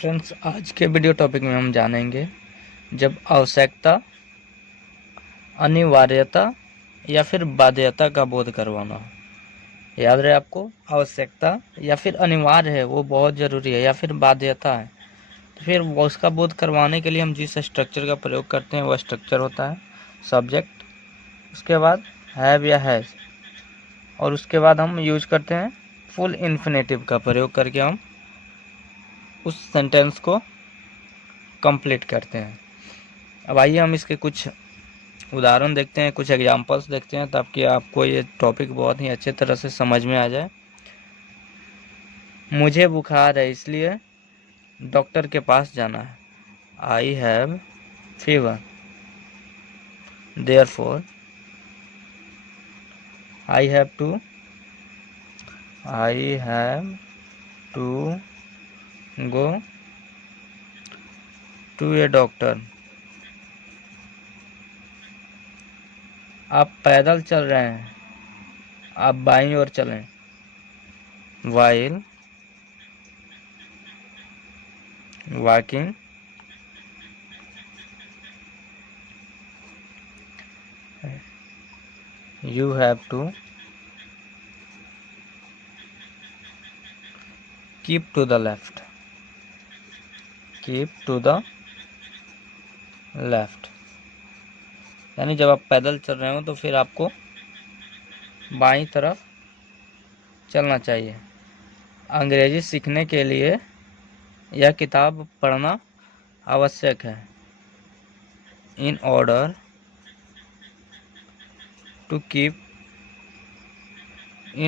Friends, आज के video topic में हम जानेंगे जब आवश्यकता, अनिवार्यता या फिर बाध्यता का बोध करवाना हो। याद रहे आपको, आवश्यकता या फिर अनिवार्य है वो बहुत ज़रूरी है या फिर बाध्यता है, तो फिर वो उसका बोध करवाने के लिए हम जिस स्ट्रक्चर का प्रयोग करते हैं वह स्ट्रक्चर होता है सब्जेक्ट, उसके बाद हैव या हैज़, और उसके बाद हम यूज करते हैं फुल इन्फिनेटिव का प्रयोग करके हम उस सेंटेंस को कंप्लीट करते हैं। अब आइए हम इसके कुछ उदाहरण देखते हैं, कुछ एग्जांपल्स देखते हैं ताकि आपको ये टॉपिक बहुत ही अच्छे तरह से समझ में आ जाए। मुझे बुखार है इसलिए डॉक्टर के पास जाना है। I have fever, therefore I have to go to a doctor. आप पैदल चल रहे हैं, आप बाईं ओर चलें। While walking you have to keep to the left. यानी जब आप पैदल चल रहे हो तो फिर आपको बाईं तरफ चलना चाहिए। अंग्रेजी सीखने के लिए यह किताब पढ़ना आवश्यक है। In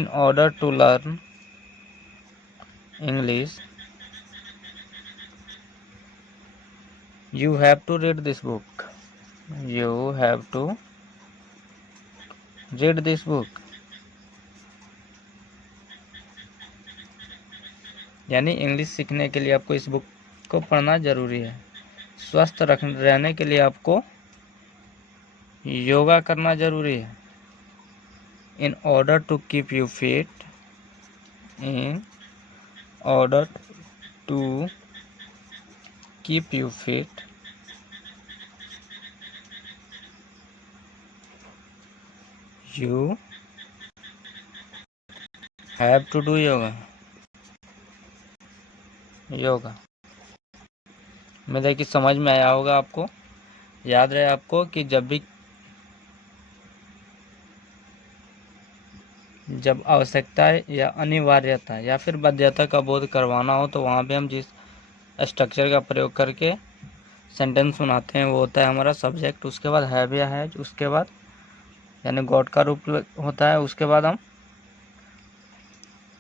order to learn English you have to read this book. यानी इंग्लिश सीखने के लिए आपको इस बुक को पढ़ना ज़रूरी है। स्वस्थ रहने के लिए आपको योगा करना ज़रूरी है। In order to keep you fit you have to do yoga. मैं देखिए समझ में आया होगा आपको। याद रहे आपको कि जब आवश्यकता या अनिवार्यता या फिर बाध्यता का बोध करवाना हो तो वहाँ पे हम जिस स्ट्रक्चर का प्रयोग करके सेंटेंस बनाते हैं वो होता है हमारा सब्जेक्ट। उसके बाद हैव या हैज, उसके बाद यानी गॉट का रूप होता है। उसके बाद हम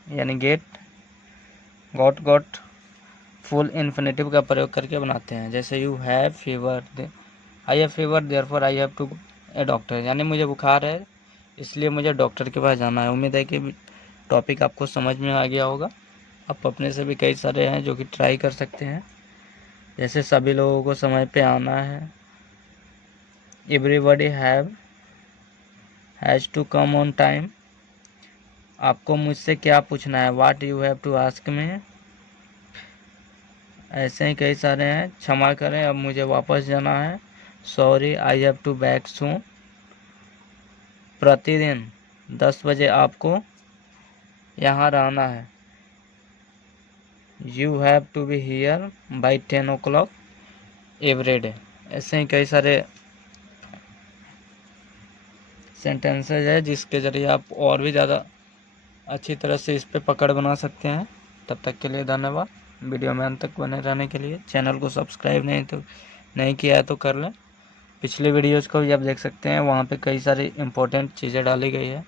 यानी गॉट फुल इन्फिनेटिव का प्रयोग करके बनाते हैं। जैसे you have fever, I have fever therefore I have to a doctor. यानी मुझे बुखार है इसलिए मुझे डॉक्टर के पास जाना है। उम्मीद है कि टॉपिक आपको समझ में आ गया होगा। आप अपने से भी कई सारे हैं जो कि ट्राई कर सकते हैं। जैसे सभी लोगों को समय पे आना है। Everybody has to come on time. आपको मुझसे क्या पूछना है, what you have to ask me. ऐसे ही कई सारे हैं। क्षमा करें अब मुझे वापस जाना है। Sorry I have to back soon. प्रतिदिन 10 बजे आपको यहाँ रहना है। You have to be here by 10 o'clock every day. ऐसे ही कई सारे सेंटेंसेज है जिसके ज़रिए आप और भी ज़्यादा अच्छी तरह से इस पे पकड़ बना सकते हैं। तब तक के लिए धन्यवाद। वीडियो में अंत तक बने रहने के लिए। चैनल को सब्सक्राइब नहीं किया है तो कर लें। पिछले वीडियोज़ को भी आप देख सकते हैं, वहाँ पे कई सारी इम्पोर्टेंट चीज़ें डाली गई है।